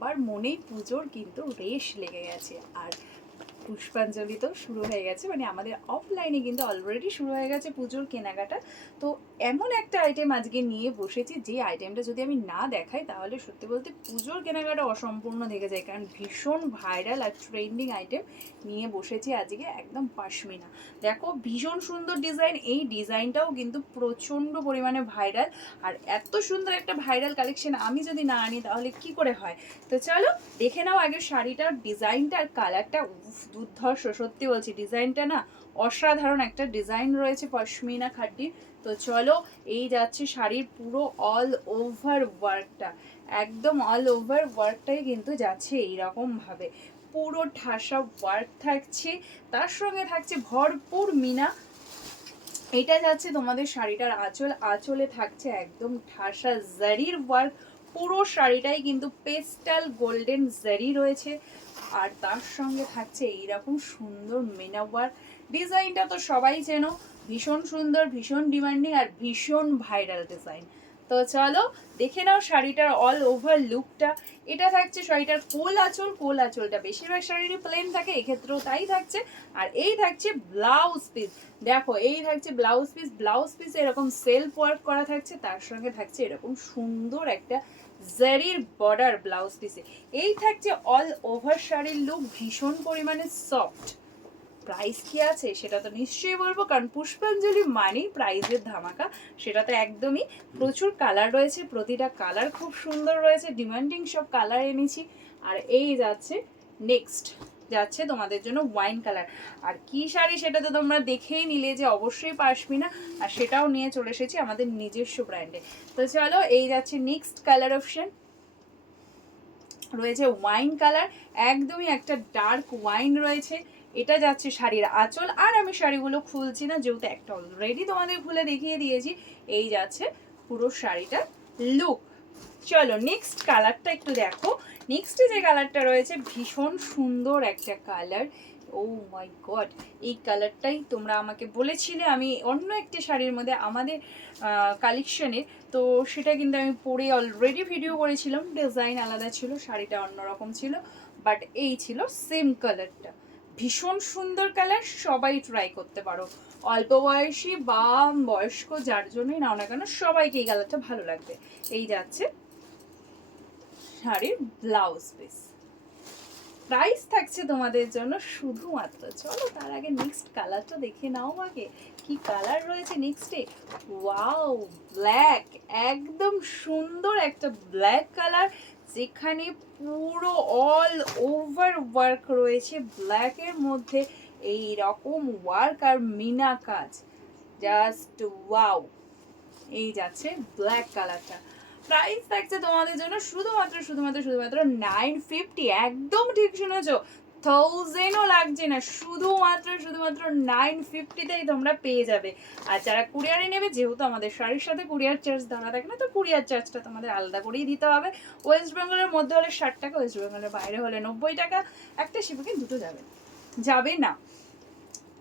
সবার মনেই পুজোর কিন্তু রেশ লেগে গেছে। আর পুষ্পাঞ্জলি তো শুরু হয়ে গেছে। মানে আমাদের অফলাইনে কিন্তু অলরেডি শুরু হয়ে গেছে পুজোর কেনাকাটা। তো এমন একটা আইটেম আজকে নিয়ে বসেছি, যে আইটেমটা যদি আমি না দেখাই, তাহলে সত্যি বলতে পুজোর কেনাকাটা অসম্পূর্ণ থেকে যায়। কারণ ভীষণ ভাইরাল আর ট্রেন্ডিং আইটেম নিয়ে বসেছি আজকে একদম পাশমিনা। দেখো, ভীষণ সুন্দর ডিজাইন এই ডিজাইনটাও কিন্তু প্রচণ্ড পরিমাণে ভাইরাল আর এত সুন্দর একটা ভাইরাল কালেকশন আমি যদি না আনি, তাহলে কি করে হয়? তো চলো, দেখে নাও আগে শাড়িটার ডিজাইনটা আর কালারটা দুর্ধর্ষ সত্যি বলছি ডিজাইনটা না অসাধারণ একটা ডিজাইন রয়েছে পশমিনা খাড্ডি তো চলো, এই যাচ্ছে শাড়ির পুরো অল ওভার ওয়ার্কটা একদম অল ওভার ওয়ার্কটাই কিন্তু যাচ্ছে এইরকম ভাবে পুরো ঠাসা ওয়ার্ক থাকছে, তার সঙ্গে থাকছে ভরপুর মিনা। এটা যাচ্ছে তোমাদের শাড়িটার আঁচল, আঁচলে থাকছে একদম ঠাসা জারির ওয়ার্ক পুরো শাড়িটাই কিন্তু পেস্টাল গোল্ডেন জারি রয়েছে। আর তার সঙ্গে থাকছে এইরকম সুন্দর মেনাওয়ার। ডিজাইনটা তো সবাই চেনো। ভীষণ সুন্দর, ভীষণ ডিমান্ডিং আর ভীষণ ভাইরাল ডিজাইন। তো চলো, দেখে নাও শাড়িটার অল ওভার লুকটা এটা থাকছে শাড়িটার কোল আঁচল, কোল আঁচলটা। বেশিরভাগ শাড়িরই প্লেন থাকে, এক্ষেত্রেও তাই থাকছে। আর এই থাকছে ব্লাউজ পিস দেখো, এই থাকছে ব্লাউজ পিস ব্লাউজ পিস এরকম সেলফ ওয়ার্ক করা থাকছে, তার সঙ্গে থাকছে এরকম সুন্দর একটা জারির বর্ডার ব্লাউজ পিসে এই থাকছে অল ওভার শাড়ির লুক ভীষণ পরিমাণে সফট প্রাইস কি আছে সেটা তো নিশ্চয়ই বলব, কারণ পুষ্পাঞ্জলি মানেই প্রাইজের ধামাকা। সেটা তো একদমই প্রচুর কালার রয়েছে, প্রতিটা কালার খুব সুন্দর রয়েছে ডিমান্ডিং সব কালার এনেছি। আর এই যাচ্ছে নেক্সট যাচ্ছে তোমাদের জন্য ওয়াইন কালার আর কি শাড়ি সেটা তো তোমরা দেখেই নিলে যে অবশ্যই পাসবি না, আর সেটাও নিয়ে চলে এসেছি আমাদের নিজস্ব ব্র্যান্ডে তো চলো, এই যাচ্ছে নেক্সট কালার অপশন রয়েছে ওয়াইন কালার একদমই একটা ডার্ক ওয়াইন রয়েছে। এটা যাচ্ছে শাড়ির আঁচল, আর আমি শাড়িগুলো খুলছি না, যেহেতু একটা অলরেডি তোমাদের খুলে দেখিয়ে দিয়েছি, এই যাচ্ছে পুরো শাড়িটার লুক চলো নেক্সট কালারটা একটু দেখো। নেক্সটে যে কালারটা রয়েছে, ভীষণ সুন্দর একটা কালার ও মাই গড এই কালারটাই তোমরা আমাকে বলেছিলে আমি অন্য একটি শাড়ির মধ্যে আমাদের কালেকশনে তো সেটা কিন্তু আমি পরে অলরেডি ভিডিও করেছিলাম ডিজাইন আলাদা ছিল, শাড়িটা অন্যরকম ছিল বাট এই ছিল সেম কালারটা ভীষণ সুন্দর কালার সবাই ট্রাই করতে পারো। অল্প বয়সী বা বয়স্ক যার জন্যই নাও না কেন, সবাইকে এই কালারটা ভালো লাগবে। এই যাচ্ছে শাড়ির ব্লাউজ পিস প্রাইস থাকছে তোমাদের জন্য শুধুমাত্র। চলো তার আগে নেক্সট কালারটা দেখে নাও আগে কি কালার রয়েছে নেক্সটে ওয়াও ব্ল্যাক একদম সুন্দর একটা ব্ল্যাক কালার যেখানে পুরো অল ওভার ওয়ার্ক রয়েছে। ব্ল্যাকের মধ্যে এই রকম ওয়ার্ক আর মিনা কাজ জাস্ট ওয়াও এই যাচ্ছে ব্ল্যাক কালারটা প্রাইস থাকছে তোমাদের জন্য শুধুমাত্র শুধুমাত্র শুধুমাত্র নাইন ফিফটি একদম ঠিক শুনেছো। থাউজেন্ডও লাগছে না, শুধুমাত্র শুধুমাত্র নাইন ফিফটিতেই তোমরা পেয়ে যাবে। আর যারা কুরিয়ারে নেবে, যেহেতু আমাদের শাড়ির সাথে কুরিয়ার চার্জ দেওয়া থাকে না, তো কুরিয়ার চার্জটা তোমাদের আলাদা করেই দিতে হবে। ওয়েস্ট বেঙ্গলের মধ্যে হলে ষাট টাকা ওয়েস্ট বেঙ্গলের বাইরে হলে নব্বই টাকা, একটা শিপুকে দুটো যাবে। যাবে না।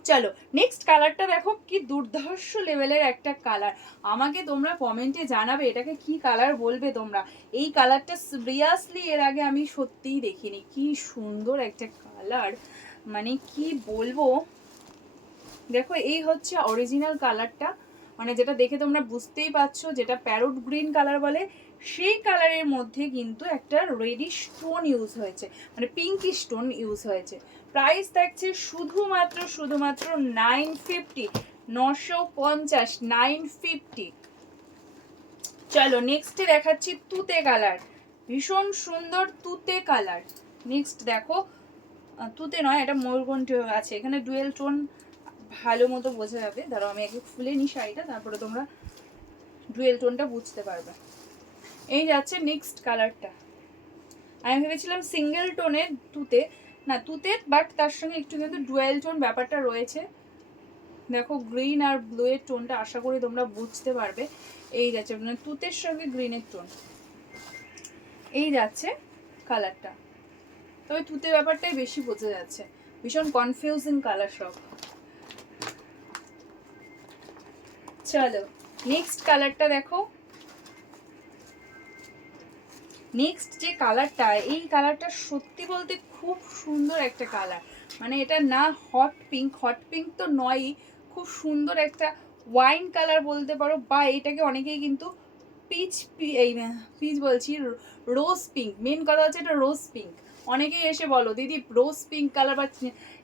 চলো নেক্সট কালারটা দেখো কি দুর্ধর্ষ লেভেলের একটা কালার আমাকে তোমরা কমেন্টে জানাবে এটাকে কি কালার বলবে তোমরা। এই কালারটা সিরিয়াসলি এর আগে আমি সত্যিই দেখিনি। কি সুন্দর একটা কালার মানে কি বলব? দেখো, এই হচ্ছে অরিজিনাল কালারটা মানে যেটা দেখে তোমরা বুঝতেই পারছ, যেটা প্যারোট গ্রিন কালার বলে সেই কালারের মধ্যে কিন্তু একটা রেডি স্টোন ইউজ হয়েছে মানে পিঙ্কি স্টোন ইউজ হয়েছে। প্রাইস থাকছে শুধুমাত্র শুধুমাত্র নাইন ফিফটি নশো পঞ্চাশ নাইন ফিফটি চলো নেক্সটে দেখাচ্ছি তুতে কালার ভীষণ সুন্দর তুতে কালার নেক্সট দেখো তুতে নয়, এটা ময়ূরকণ্ঠ আছে। এখানে ডুয়েল টোন ভালো মতো বোঝা যাবে। ধরো আমি আগে খুলে নিই শাড়িটা, তারপরে তোমরা ডুয়েল টোনটা বুঝতে পারবে। এই যাচ্ছে নেক্সট কালারটা আমি ভেবেছিলাম সিঙ্গেল টোনের তুতে, না তুতে বাট তার সঙ্গে একটু কিন্তু ডুয়েল টোন ব্যাপারটা রয়েছে। দেখো গ্রিন আর ব্লু এর টোনটা আশা করি তোমরা বুঝতে পারবে। এই যাচ্ছে মানে তুতের সঙ্গে গ্রিনের টোন এই যাচ্ছে কালারটা তবে তুতে ব্যাপারটাই বেশি বোঝা যাচ্ছে। ভীষণ কনফিউজিং কালার সব। চলো নেক্সট কালারটা দেখো। নেক্সট যে কালারটা এই কালারটা সত্যি বলতে খুব সুন্দর একটা কালার মানে এটা না হট পিঙ্ক হট পিঙ্ক তো নয়ই, খুব সুন্দর একটা ওয়াইন কালার বলতে পারো বা এটাকে অনেকেই কিন্তু পিচ এই পিচ বলছি রোজ পিঙ্ক মেন কথা হচ্ছে এটা রোজ পিঙ্ক অনেকেই এসে বলো, দিদি রোজ পিঙ্ক কালার বা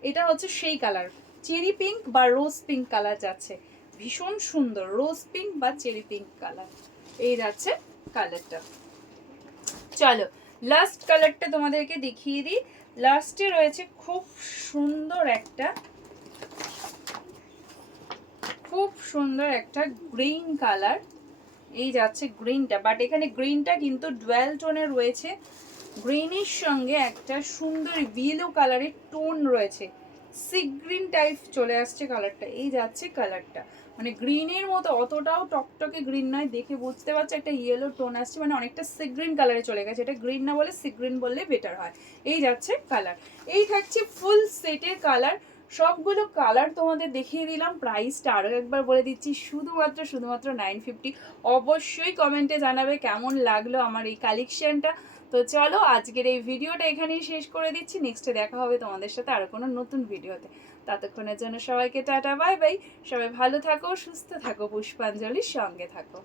এটা হচ্ছে সেই কালার চেরি পিঙ্ক বা রোজ পিঙ্ক কালার যাচ্ছে। ভীষণ সুন্দর রোজ পিঙ্ক বা চেরি পিঙ্ক কালার এই যাচ্ছে কালারটা চলো লাস্ট কালারটা তোমাদেরকে দেখিয়ে দিই। লাস্টে রয়েছে খুব সুন্দর একটা, খুব সুন্দর একটা গ্রিন কালার এই যাচ্ছে গ্রিনটা বাট এখানে গ্রিনটা কিন্তু ডুয়েল টোনে রয়েছে। গ্রিনের সঙ্গে একটা সুন্দর ইয়েলো কালারের টোন রয়েছে। সি গ্রিন টাইপ চলে আসছে কালারটা এই যাচ্ছে কালারটা মানে গ্রিনের মতো, অতটাও টকটকে গ্রিন নয়, দেখে বুঝতে পারছ একটা ইয়েলো টোন আসছে মানে অনেকটা সি গ্রিন কালারে চলে গেছে। এটা গ্রিন না বলে সি গ্রিন বললে বেটার হয়। এই যাচ্ছে কালার এই থাকছে ফুল সেটের কালার সবগুলো কালার তোমাদের দেখিয়ে দিলাম প্রাইসটা আরও একবার বলে দিচ্ছি, শুধুমাত্র শুধুমাত্র নাইন ফিফটি অবশ্যই কমেন্টে জানাবে কেমন লাগল আমার এই কালেকশানটা তো চলো, আজকের এই ভিডিওটা এখানেই শেষ করে দিচ্ছি নেক্সটে দেখা হবে তোমাদের সাথে আরও কোনো নতুন ভিডিওতে ততক্ষণের জন্য সবাইকে টাটা বাই বাই। সবাই ভালো থাকো সুস্থ থাকো পুষ্পাঞ্জলির সঙ্গে থাকো।